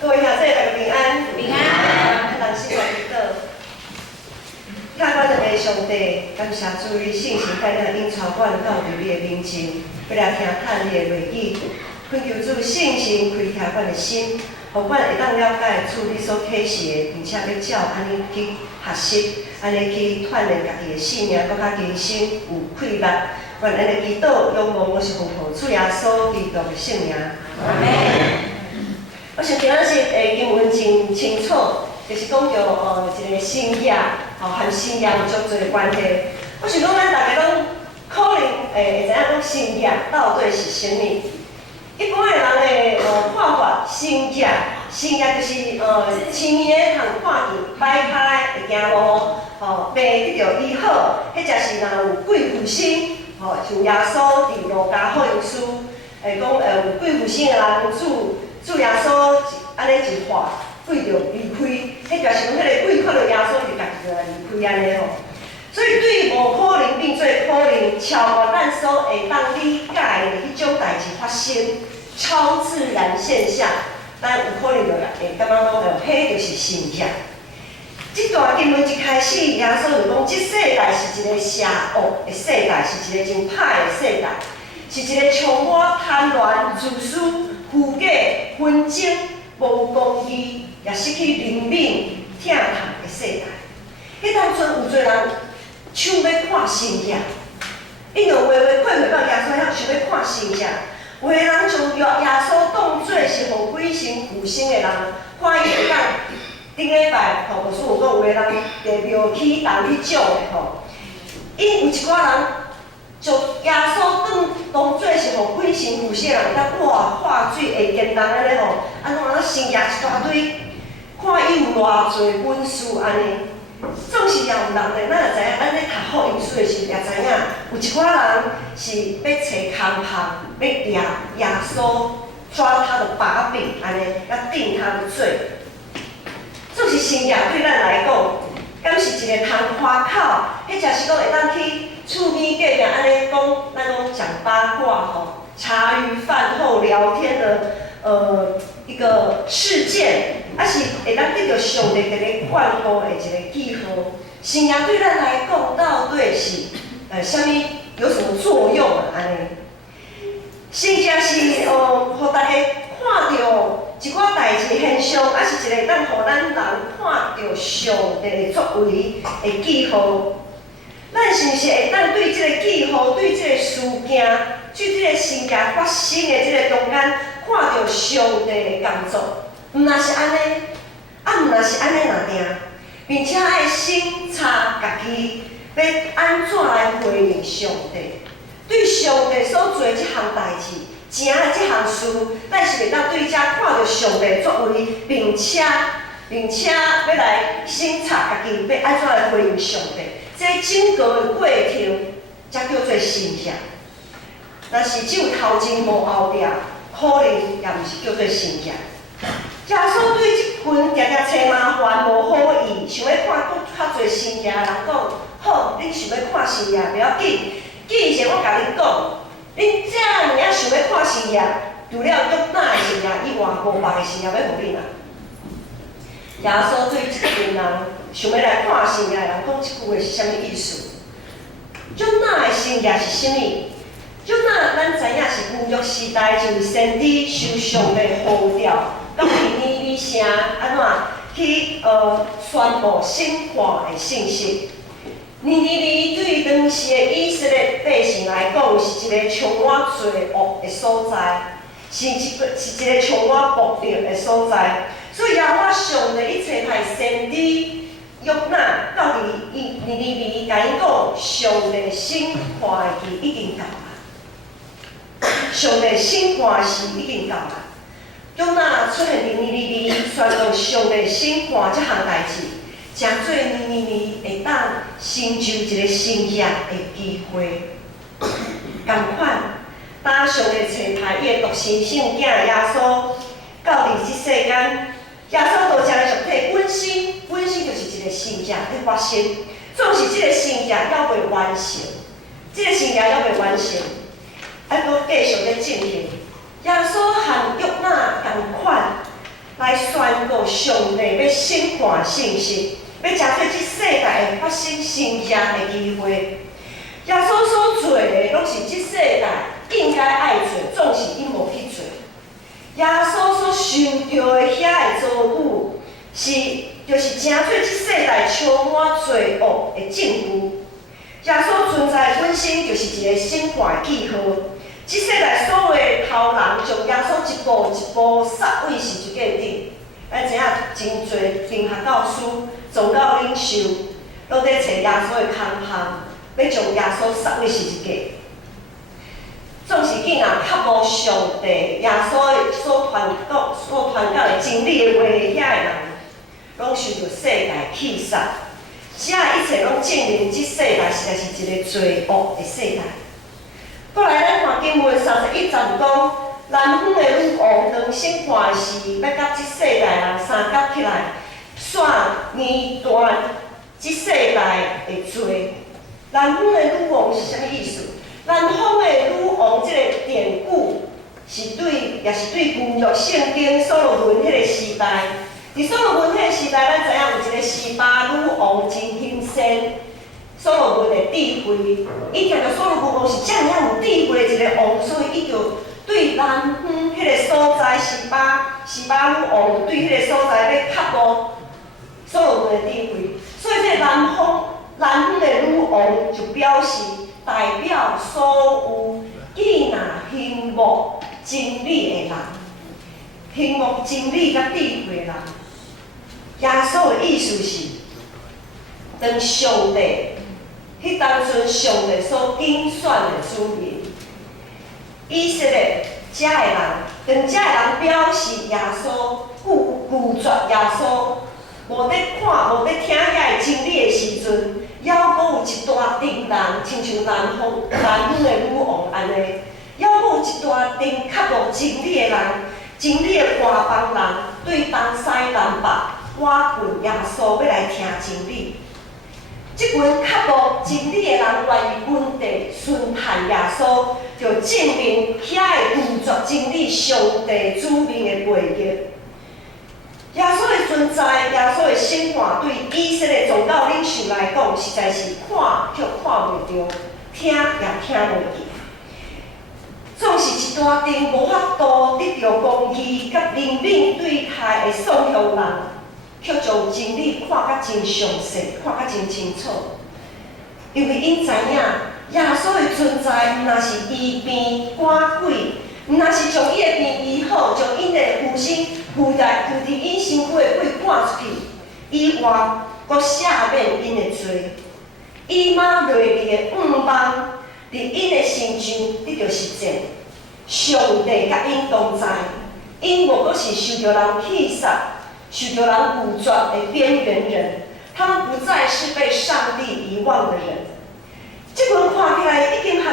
各位兄弟，大家平安。平安。人生来得到。看阮两个上帝，感谢主你信心带领因超阮到入你的面前，要来听叹你的话语，恳求主信心开启阮的心，互阮会当了解主你所启示的，并且要照安尼去学习，安尼去锻炼家己的性命，搁较人生有快乐。愿咱的祈祷、仰望我是奉靠主耶稣基督的圣名。阿门。我想今仔日经文真清楚，就是讲到一个信仰，和信仰有足侪关系。我想讲咱大家拢可能会知影讲信仰到底是啥物？一般的人的看法，信仰就是青年通看见摆骹来会行路，病得着医好，迄才是若有贵妇星，像耶稣伫路加福音书，讲有贵妇星的人主耶稣安尼一画，对着离开，迄表示讲迄个贵看到耶稣就家己就来离开安尼吼。所以对无可能变做可能，超过咱所会当理解的迄种代志发生，超自然现象，咱有可能就会感觉讲迄就是信仰。这段经文一开始，耶稣就讲，这世代是一个邪恶的世代，是一个真歹的世代，是一个充满贪婪、自私、虚假、纷争、无公义，也失去灵敏、疼痛的世代。迄当阵有侪人想要看信仰，因为话看袂到耶稣，想要看信仰。有个人将耶稣当作是互鬼神附身的人，看伊会当。顶礼拜，牧师有讲，有个人地庙起动去种的吼，因有一寡人将耶稣当作是互鬼神附身的人，当化水下见人安尼吼，安怎生业一大堆，看伊有偌侪本事安尼。总是也有人咧，咱也知影，咱咧读福音书的时候也知影，有一寡人是要找空拍，要抓耶稣，抓他的把柄安尼，要定他的罪。总是信仰对咱来讲，敢是一个通夸口，迄才是讲会当去厝边隔壁安尼讲，咱讲讲八卦吼，茶余饭后聊天的一个事件，还是会当得到上帝一个灌注的一个记号。信仰对咱来讲，到底是啥物有什么作用啊？安尼，信仰是互大家看到。一寡代志现象，还是一个当互咱人看到上帝的作为的记号。咱是毋是会当对这个记号、对这个事件、对这个事件发生的这个中间，看到上帝的工作？毋若是安尼，毋若是安尼若定，并且爱审查家己，要安怎来回应上帝？对上帝所做的这项代志。正的这项事，咱是袂当对遮看到上帝作为，并且要来审查家己，要安怎来回应上帝。这整个的过程，才叫做信仰。若是只有头前无后壁，可能也毋是叫做信仰。耶稣对即群常常找麻烦、无好意，想要看较侪信仰的人讲，好，恁想要看信仰袂要紧，既然我甲恁讲。恁这尔想要看信仰，除了约拿的信仰以外，无别的信仰要互恁啊。耶稣对即群人想要来看信仰的人讲即句话是啥物意思？约拿的信仰是啥物？约拿咱知影是旧约时代就是先知受上帝呼召，到尼尼微城安怎去宣布审判的信息。尼尼微对当时的以色列百姓来讲，是一个充满罪恶的所在，是一个充满暴力的所在。所以耶和华上帝一切派先知约拿到尼尼微，甲因讲，上帝审判的期已经到了，上帝审判的时已经到了。约拿出现伫尼尼微，宣告上帝审判这项代志。诚做尼尼微会当成就一个新业的机会。同款，当上帝找派伊的独生圣囝耶稣到伫即世间，耶稣就将上帝本身就是一个新业在发生。总是即个新业还未完成，即个新业还未完成，还阁继续咧进行。耶稣和约拿同款来宣告上帝要审判信息，要针对这世界会发生新业的机会。耶稣所做的，拢是这世代应该爱做，总是伊无去做。耶稣所受到的遐个遭遇，就是针对这世代充满罪恶的证据。耶稣存在本身就是一个审判的记号。这世代所有的头人将耶稣一步一步杀为是一个顶。咱知影真侪神学教师、宗教领袖，拢在找耶稣的空项，要将耶稣杀为是一个。总是竟然较无上帝耶稣的所传教的真理的话的遐个人，拢受到世界气杀。这一切拢证明这世代实在是一个罪恶的世代。过来，咱看经文31章讲，南方的女王当审判时，要甲这世代人三角起来，选年断这世代的罪。南方的女王是啥物意思？南方的女王这个典故是也是对旧约圣经所罗门迄个时代。伫所罗门迄个时代，咱知影有一个示巴女王真兴盛，所罗门的智慧，伊听到所罗门王是这样有智慧的一个王，所以伊就对南方迄个所在示巴女王对迄个所在要刻薄所罗门的智慧，所以这个南方的女王就表示代表所有记拿兴慕真理的人，兴慕真理甲智慧的人。耶稣的意思是，当上帝，迄当阵上帝所拣选的子民，以色列遮的人，当遮的人表示耶稣拒绝耶稣，无咧看、无咧听遐个真理的时阵，还阁有一大群人，亲像南方的女王安尼，还阁有一大群较无真理的人，真理的外邦人对东西南北。我问耶稣要来听真理，即群较无真理的人愿意稳定顺盼耶稣，就证明遐个拒绝真理上帝子民的背逆。耶稣的存在，耶稣的审判，对以色列宗教领袖来讲，实在是看却看袂到，听也听袂见。总是一大群无法度得到公义甲灵敏对待的送向人。却将真理看甲真详细，看甲真清楚。因为因知影，耶稣的存在，毋若是医病赶鬼，毋若是将伊的病医好，将因的附伫因身躯的鬼赶出去，以外，阁赦免因的罪。以马内利的5万，伫因的身上得到实践。上帝甲因同在，因无阁是受到人弃杀。许多人拒绝的边缘人，他们不再是被上帝遗忘的人。这群看起来已经和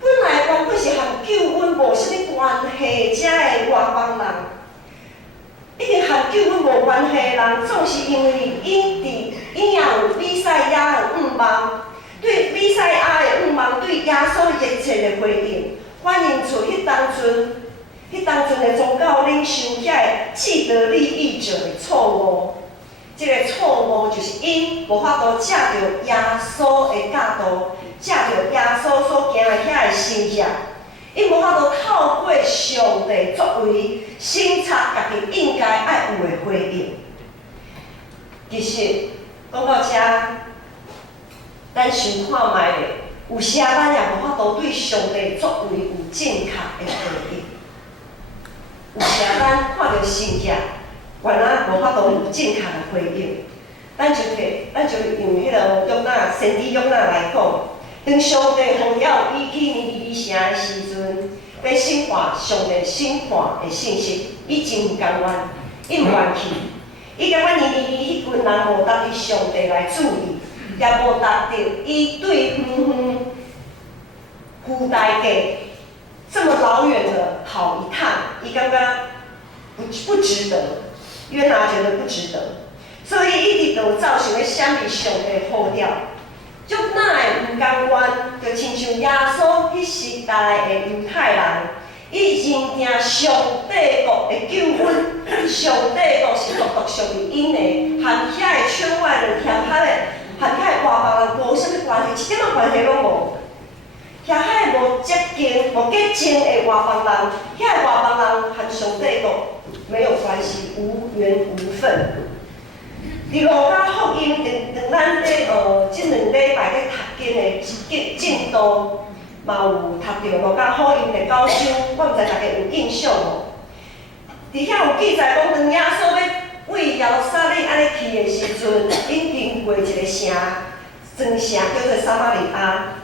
本来原本是和救恩无啥物关系遮的外邦人，已经和救恩无关系的人，总是因为因也有以赛亚的5万，对以赛亚的5万对耶稣热切的回应，反映出迄当阵的宗教领袖遐个既得利益者的错误，这个错误就是因无法度借着耶稣的教导，借着耶稣所行的遐个新业，因无法度透过上帝作为审查家己应该爱有的回应。其实讲到遮，咱想看卖咧，有时咱也无法度对上帝作为有正确的回应。有时咱看到新业，原来无法度有正确的回应，咱就用迄个约拿先知约拿来讲，当上帝呼召伊去尼尼微城的时阵，要审判上帝审判的信息，伊真不甘愿，伊唔愿去，伊感觉尼尼微迄群人无达到上帝来注意，也无达到伊对付代价。这么老远的跑一趟，伊感觉不值得，约拿觉得不值得，所以伊直就造成了闪避上帝呼召，就哪会唔甘愿，就亲像耶稣迄时代的犹太人，伊认定上帝国的救恩，上帝国是属于因的，和遐个圈外人嫌遐个，和遐个外邦人无啥物关系，一点仔关系拢无。遐个无洁净、无洁净的外邦人，遐个外邦人和上帝都没有关系，无缘无分。伫路加福音，伫咱即2礼拜咧读经的进度，嘛有读到路加福音的9章，我毋知大家有印象无？伫遐有记载讲，当耶稣要为耶路撒冷安尼去的时阵，因经过一个城，庄城叫做撒玛利亚。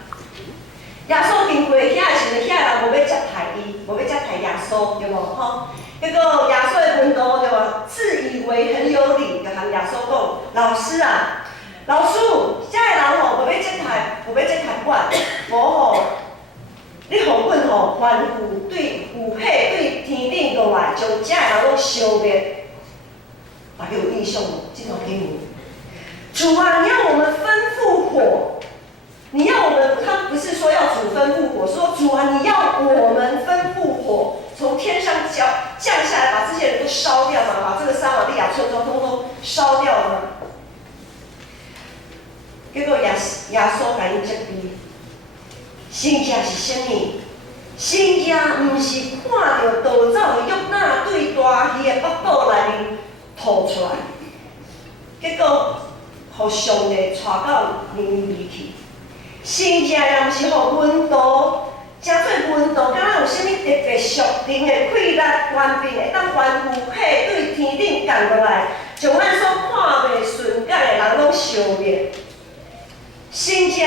耶稣经过遐的时阵，遐人无要接待伊，无要接待耶稣，对无吼？结果耶稣的门徒对无，自以为很有理，就向耶稣讲：老师啊，老师，遮个人吼无要接待我，无吼，你互阮吼还有对有火对天顶落来，将遮个人拢烧灭。大家有印象无？这段经文。主啊，你要我们吩咐火。你要我们，他不是说要主吩咐火，说主啊，你要我们吩咐火从天上降下来，把这些人都烧掉嘛，把这个撒玛利亚村庄通通烧掉嘛。结果耶稣甲因责备，圣经是啥物？圣经毋是看到逃走的约拿对大鱼的腹肚内面吐出来，结果互上帝带到尼尼微去。圣经也毋是互门徒，真做门徒，敢若有啥物特别属灵的气力、权柄，会当还有火对天顶降落来，将咱所看袂顺眼的人拢烧灭。圣经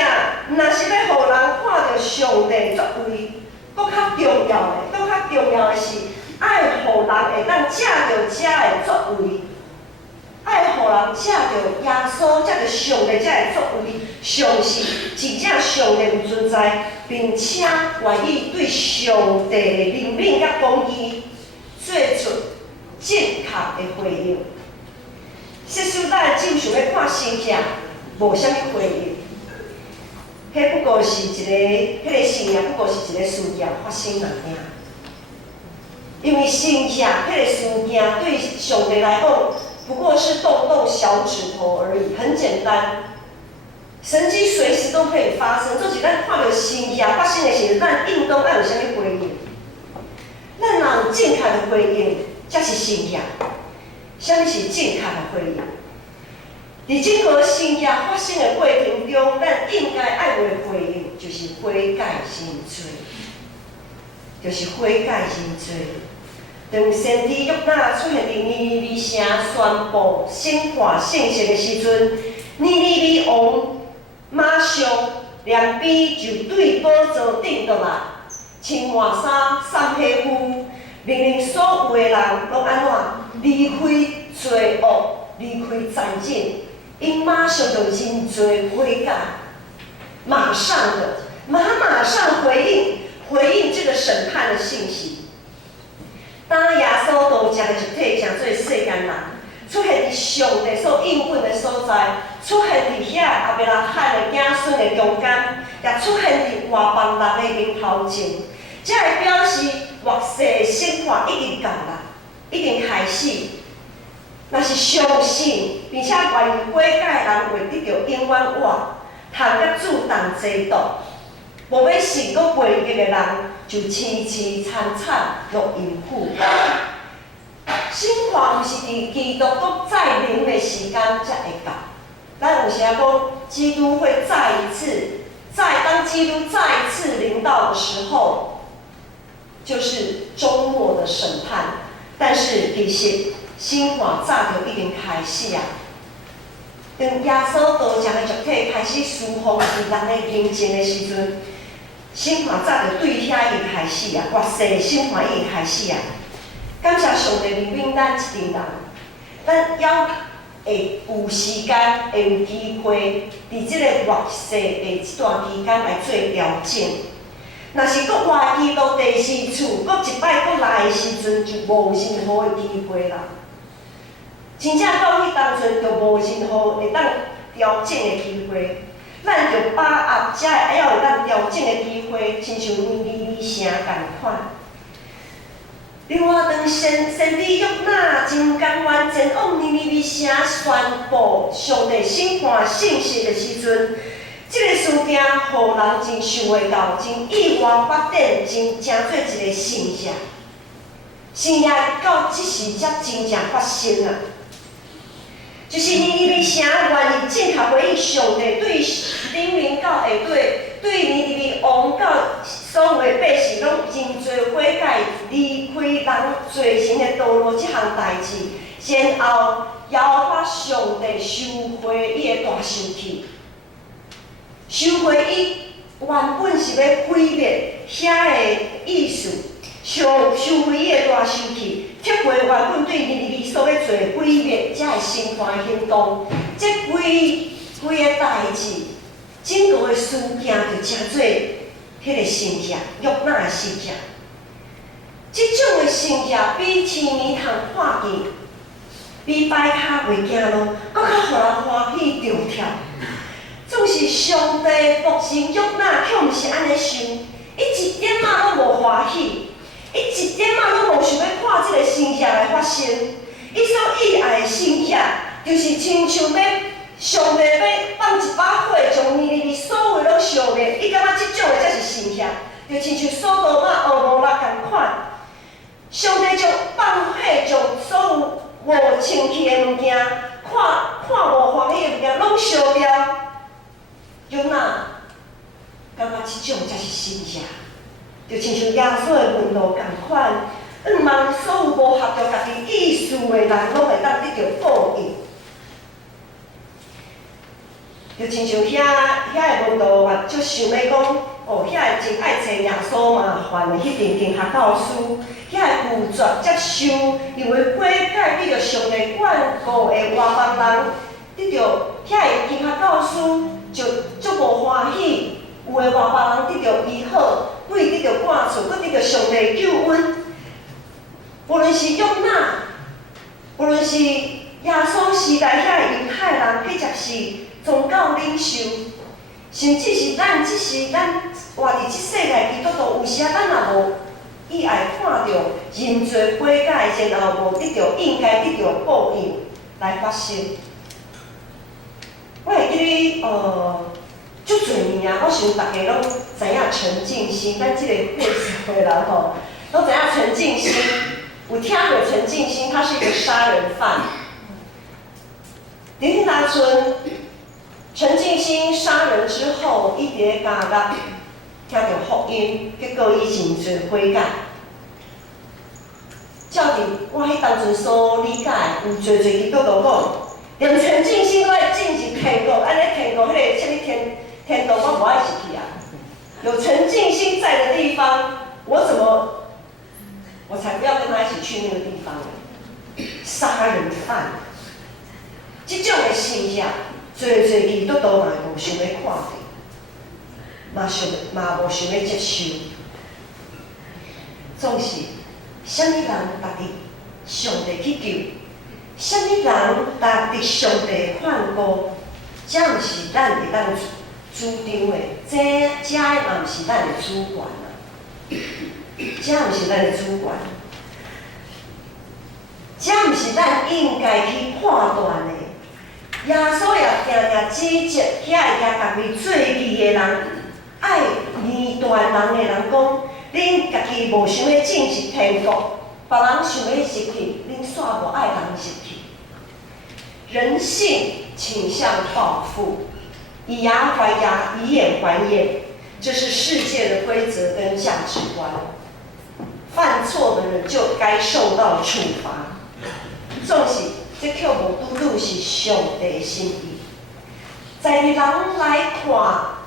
若是要互人看到上帝作为，搁较重要的是，爱互人会当借着遮的作为。爱互人借着耶稣，借着上帝才会作为，相信真正上帝有存在，并且愿意对上帝的怜悯甲公义做出正确的回应。说实在，真想要看圣经，无啥物回应。迄不过是迄个圣经不过是一个事件发生而已。因为圣经迄个事件对上帝来讲，不过是动动小指头而已，很简单。神迹随时都可以发生，就是咱看到圣经发生的时，咱应当要有啥物回应？咱若有正确的回应，才是圣经。啥物是正确的回应？伫整个圣经发生的过程中，咱应该爱有的回应，就是悔改认罪，就是悔改认罪。当先知约拿出现伫尼尼微城宣布审判圣城的时阵，尼尼微王马上两边就对宝座顶落来，穿换衫、散皮肤，命令所有的人拢安怎离开罪恶，离开战争，因马上就认罪悔改，马上回应这个审判的信息。当耶稣道成的一体，成做世间人，出现伫上帝所应允的所在，出现伫遐亚伯拉罕的子孙的中间，也出现伫外邦人的面头前，这会表示末世的审判已经到啦，已经开始。若是相信并且愿意悔改的人，会得到永远活，通甲主同齐度。无要信搁袂入的人，就凄凄惨惨落阴府。审判毋是伫基督搁再临的时间才会到。咱有时啊讲，基督会再一次，当基督再一次临到的时候，就是终末的审判。但是其实审判早就已经开始啊。当耶稣道成的肉体开始释放伫人的面前的时阵，审判早就对遐已经开始啊，末世的审判已经开始啊。感谢上帝怜悯咱一群人，咱要会有时间，会有机会，伫即个末世的这段期间来做调整。若是搁活基督第四次，搁一摆搁来的时阵，就无任何的机会啦。真正到迄当阵，就无任何会当调整的机会。咱就把握遮会晓会当调整的机会，亲像尼尼微城共款。另外，当先知约拿真感团员前往尼尼微城宣布上帝审判信息的时阵，这个事件互人真想袂到，真意外发展，真做一个神迹。神迹到即时才真正发生啊！就是尼尼微城愿意正确回应上帝对人民到下对尼尼微王到所有的百姓拢认罪悔改，离开人罪行的道路这项代志，然后邀发上帝收回伊的大生气，收回伊原本是要毁灭遐的意思，收回伊的大生气，撤回原本对尼尼微所要做毁灭才会审判的行动，这规个代志，整个的事件就真做迄个神迹，约纳的神迹。即种的神迹比青年通看见，比摆骹袂行路，搁较互人欢喜着跳。总是上帝服侍约纳，却毋是安尼想，伊一点仔拢无欢喜，伊一点仔拢无想要看即个神迹来发生。伊所意爱的神迹，就是亲像要上帝要放一把火，将尼尼微所有拢烧灭。伊感觉即种的才是神迹，就亲像索多玛、蛾摩拉共款。上帝就放火，将所有无清气的物件、看无欢喜的物件拢烧掉。约纳感觉即种才是神迹，就亲像耶稣的门路共款，望所有无合着家己意思的人，拢会当得到报应。就亲像遐个门路，就想要讲，哦，遐个真爱找耶稣麻烦的迄阵经学教师，遐个拒绝接受，因为悔改得到上帝眷顾的外邦人，得到遐个经学教师就足无欢喜。有的外邦人得到医好，鬼得到赶出，搁得到上帝救恩。无论是约纳，无论是耶稣时代遐个犹太人，或者是宗教领袖，甚至是咱活伫即世界基督徒，有时啊，咱也无意爱看到认罪悔改，然后无得到应该得到报应来发生。我会记足侪年啊，我想大家拢知影陈进兴，咱即个会社的人吼，都知影陈进兴，有听过陈进兴，他是一个杀人犯。伫当阵，陈进兴杀人之后，伊伫咧家乐听到福音，结果伊认罪悔改。照伫我迄当阵所理解，有侪基督徒讲，连陈进兴都爱进入天国，安尼天国迄个什么天国我无爱入去啊！有陈进兴在的地方，我才不要跟他一起去那个地方呢。杀人犯，这种的现象，侪基督徒嘛无想要看到，嘛无想要接受。总是，什么人值得上帝去救？什么人值得上帝看顾？这毋是咱会当主张的，这嘛毋是咱的主权啊，这毋是咱的主权，这毋是咱应该去判断的。耶稣也常指责遐会甲家己做义的人，爱异端人的人讲，恁家己无想要进入天国，别人想要入去，恁煞无爱人入去。人性倾向报复。以牙还牙，以眼还眼，这是世界的规则跟价值观。犯错的人就该受到处罚。总是这却无拄拄是上帝的心意。在人来看，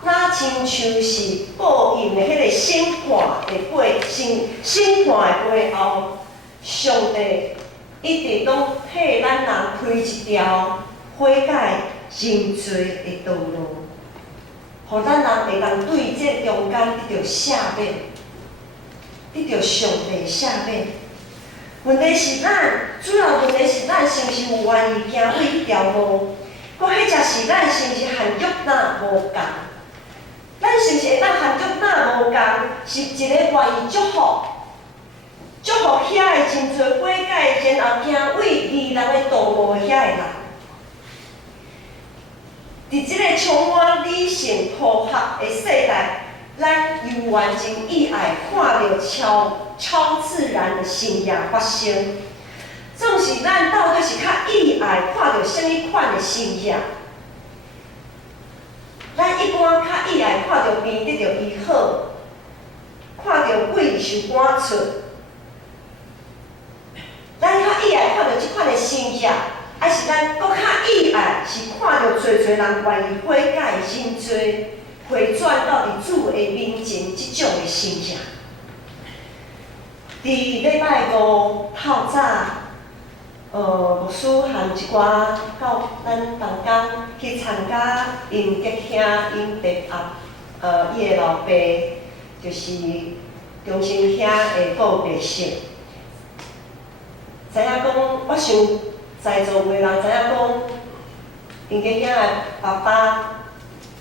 那亲像是报应的迄个审判的背后，上帝一直拢替咱人开一条悔改认罪的道路，互咱人会当对这中间得到赦免，得到上帝赦免。问题是主要问题是咱是毋是有愿意行过迄条路？搁迄才是咱是毋是和约纳无共？咱是毋是会当和约纳无共？是一个愿意祝福遐个真侪悔改，然后行为离人的人。伫即个充满理性科学的世代，咱犹原真意爱看到超自然的现象发生。总是咱到底是较意爱看到什么款的现象？咱一般较意爱看到病得到医好，看到鬼受赶出。咱较意爱看到即款的现象。还是咱搁较意爱，是看到侪人愿意悔改认罪，回转到伫主的面前即种的心情。伫礼拜五透早，牧师含一寡到咱同工去参加因吉兄因爸阿伊的老爸，就是中心兄的告别式。知影讲，我想。在座有个人知影讲，因家囝的爸爸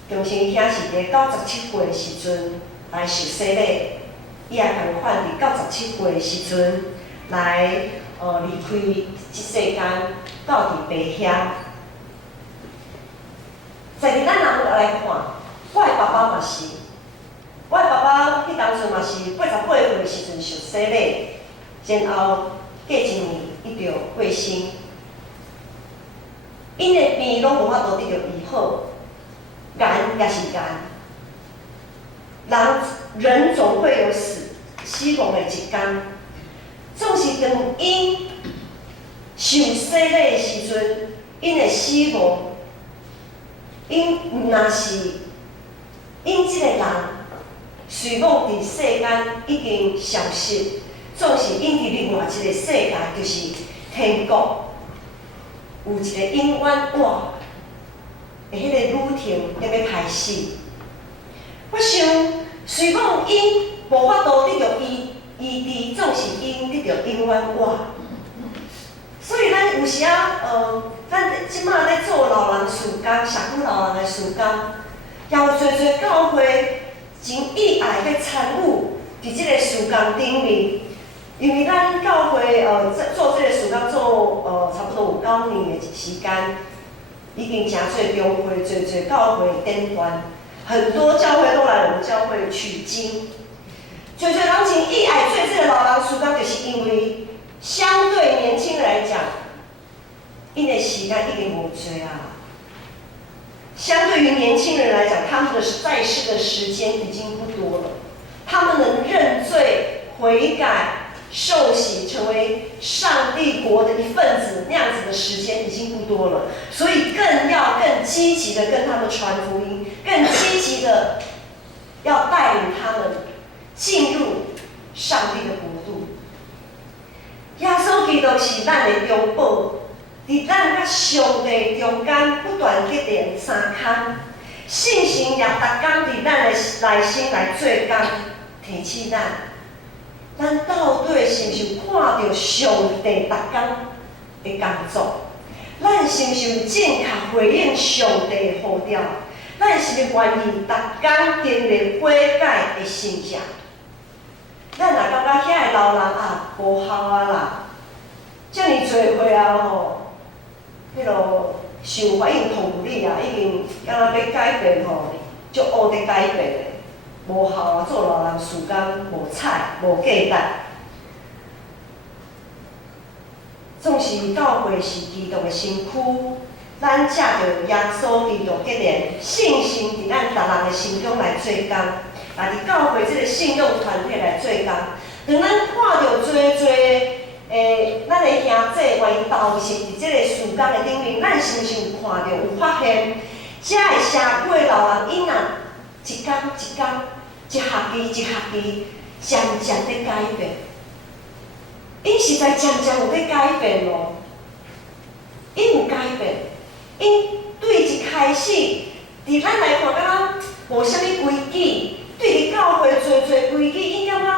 中生兄是伫97岁的时阵来受洗礼，伊也共款伫97岁的时阵来离开即世间，到伫白乡。在伫咱人来看，我的爸爸嘛是，我的爸爸迄当阵嘛是88岁的时阵受洗礼，然后过一年伊就过身。因的病拢无法度得到医好，癌也是癌。人总会有死亡的一天。总是当因受洗礼的时阵，因的死亡，因若是因即个人，随望伫世间已经消失，总是因伫另外一个世界，就是天国。有一个永远活的迄个旅程在要开始。我想，虽讲因无法度得到医治，总是因得到永远活。所以咱有时咱即马咧做老人事工，社区老人的事工，也有侪教会真意爱去参与伫即个事工顶面。因为咱教会做这个事工做差不多有9年的时间，已经真侪中会、侪教会典范，很多教会都来我们教会取经。侪人真意爱做这个老人事工，就是因为相对年轻人来讲，因的时间已经无多啊。相对于年轻人来讲，他们的在世的时间已经不多了，他们能认罪悔改。受洗成为上帝国的一份子，那样子的时间已经不多了，所以更积极的跟他们传福音，更积极的要带领他们进入上帝的国度。耶稣基督是咱的中保，伫咱甲上帝中间不断结连相牵，信心也逐工伫咱的内心来做工，提起咱。咱到底是毋是看到上帝逐工的工作？咱是毋是有正确回应上帝的呼召？咱是毋是愿意逐工经历悔改的心情？咱若感觉遐个老人啊无效啊啦，遮尔侪岁啊吼，迄落想法已经痛苦力啊，已经敢若要改变吼，足乌在改变的。无效啊！做老人事工无彩无价值，总是教会是基督的身躯，咱借着耶稣基督结连信心伫咱逐人的心中来做工，也伫教会这个信用团体来做工。当咱看到咱的兄弟愿意投入伫这个事工的顶面，咱是毋是有看到有发现，遮个社会老人因一天一天。一学期，渐渐在改变。因实在渐渐有在改变咯。因有改变，因对一开始，伫咱来看，敢若无啥物规矩，对伫教会做规矩，因感觉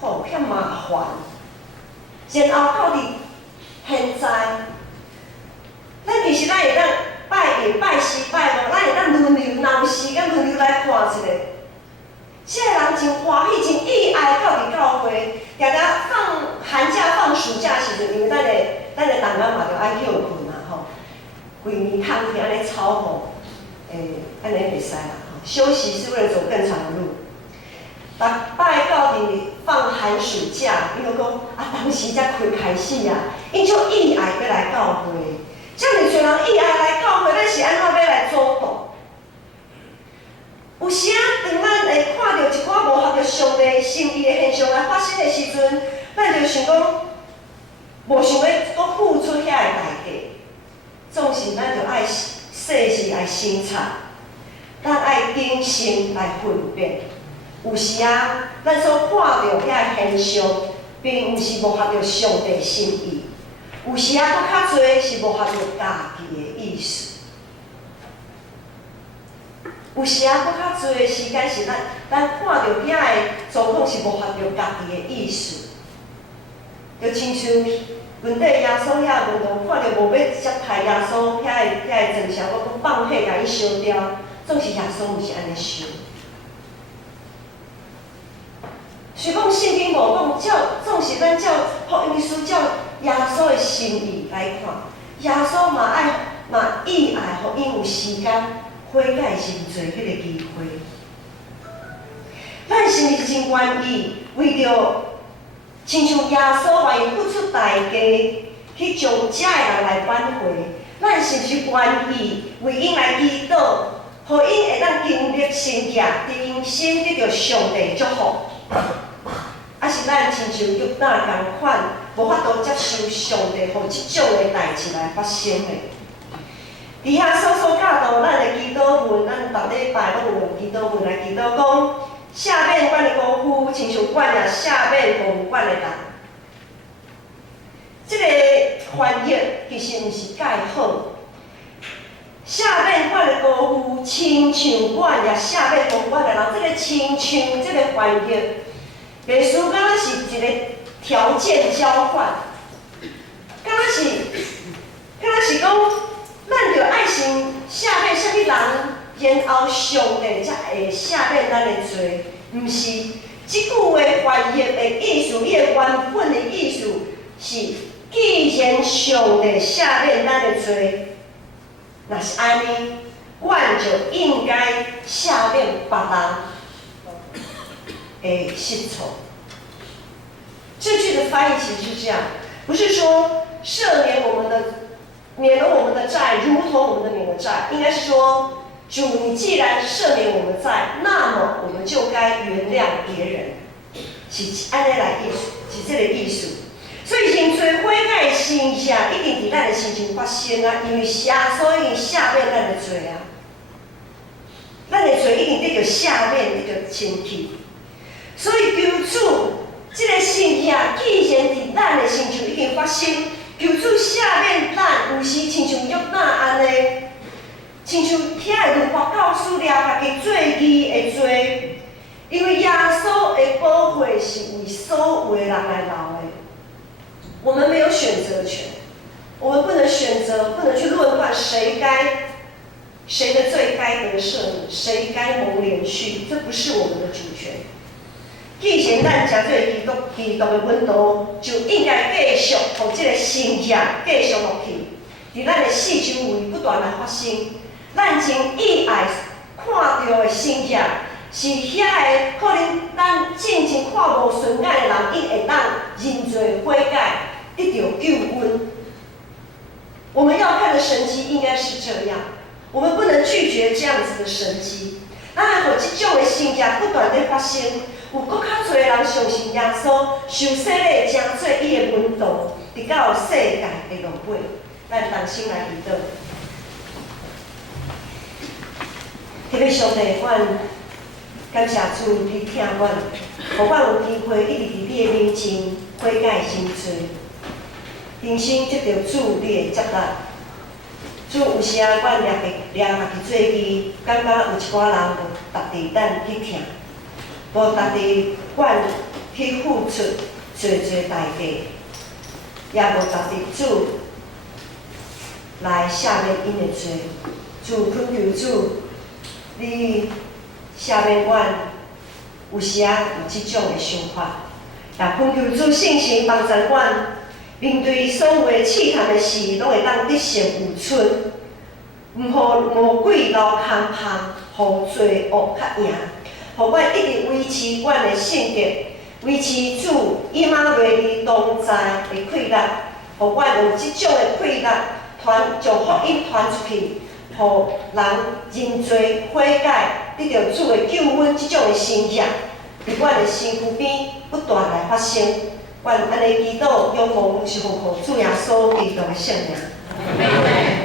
吼遐麻烦。然后到伫现在，咱其实会当拜一拜时拜五，咱会当轮流，若有时间轮流来看一下。这个人真欢喜，真意爱到伫教会，常常放寒假、放暑假时阵，因为咱的同学嘛着爱休困嘛吼，规年空天安尼操控，安尼袂使啦。休息是为了走更长的路。逐摆到伫放寒暑假，伊就讲当时才开始啊，因就意爱要来教会，遮尔侪人意爱来教会，咱是安怎要来阻挡？有时当咱会看到一寡无合着上帝心意的现象来发生的时阵，咱就想讲，无想要搁付出遐个代价，总是咱就爱世事来审查，咱爱谨慎来分辨。有时咱所看到遐个现象，并毋是无合着上帝心意，有时搁较侪是无合着家己的意思。有时搁较侪的时间是咱看到遐个状况是无合着家己的意思，就亲像原底耶稣遐个门徒看到无要接待耶稣遐个正常，讲放火甲伊烧掉，总是耶稣毋是安尼想。所以讲圣经无讲总是咱照福音书照耶稣的心意来看，耶稣嘛意爱，互因有时间。悔改认罪迄个机会，咱是毋是真愿意为着亲像耶稣愿意付出代价去将遮个人来挽回？咱是毋是愿意为因来祈祷，互因会当经历神迹，伫因生得到上帝祝福？还是咱亲像约拿共款，无法度接受上帝互即种的代志来发生的？伫遐所教导咱的祈祷文，咱逐礼拜拢有用祈祷文来祈祷，讲下面管的功夫，亲像管了下面公管的人。这个翻译其实毋是介好。下面管的功夫，亲像管了下面公管的人，这个亲像这个翻译，袂输敢若是一个条件交换，敢若是讲。咱着爱心赦免啥物人，然后上帝才会赦免咱的罪，毋是即句话翻译的意思，伊的原本的意思是，既然上帝赦免咱的罪，若是安尼，阮就应该赦免别人的失错。这句的翻译其实是这样，不是说赦免免了我们的债，如同我们的免了债，应该是说，主，你既然赦免我们债，那么我们就该原谅别人，是安尼来意思，是这个意思。所以认罪悔改的心下，一定伫咱的心情发生啊，因为耶稣已经赦免咱的罪啊，咱的罪一定得到赦免，得到清去。所以求主，这个心下，既然伫咱的心情已经发生。求主赦免咱，有时亲像约拿安尼，亲像遐个律法教师掠家己做义的罪，因为耶稣的保护是为所有的人来留的。我们没有选择权，我们不能选择，不能去论断谁的罪该得赦免，谁该蒙怜恤，这不是我们的主权。既然咱真做基督的门徒，就应该继续互这个新业继续落去，伫咱的四周围不断来发生。咱真意爱看到的新业，是遐个可能咱正看无顺眼的人，伊会当认罪悔改，得到救恩。我们要看的神迹应该是这样，我们不能拒绝这样子的神迹。咱还有这种的新业不断在发生。有搁较侪人相信耶稣，受洗礼成做伊的门徒，直到世界的落尾。咱同心来祈祷。特别上帝，阮感谢主，你听阮，互阮有机会一直伫你的面前悔改认罪，人生得到主你的接纳。主有时啊，阮掠家己做义，感觉有一寡人就值得咱去听。无值得阮去付出侪代价，也无值得主来赦免因的罪。主恳求主，你赦免阮有时有即种的想法，也恳求主信心帮助阮，面对所有的试探的事，拢会当得胜有存。毋互魔鬼留空芳，互罪恶较赢，互阮一直维持阮的圣洁，维持主以马内利同在的快乐，互阮用即种的快乐将福音传出去，互人认罪悔改，得到主的救恩即种的心意，伫阮的身躯边不断来发生。阮安尼祈祷，仰望是奉靠主耶稣基督的圣名。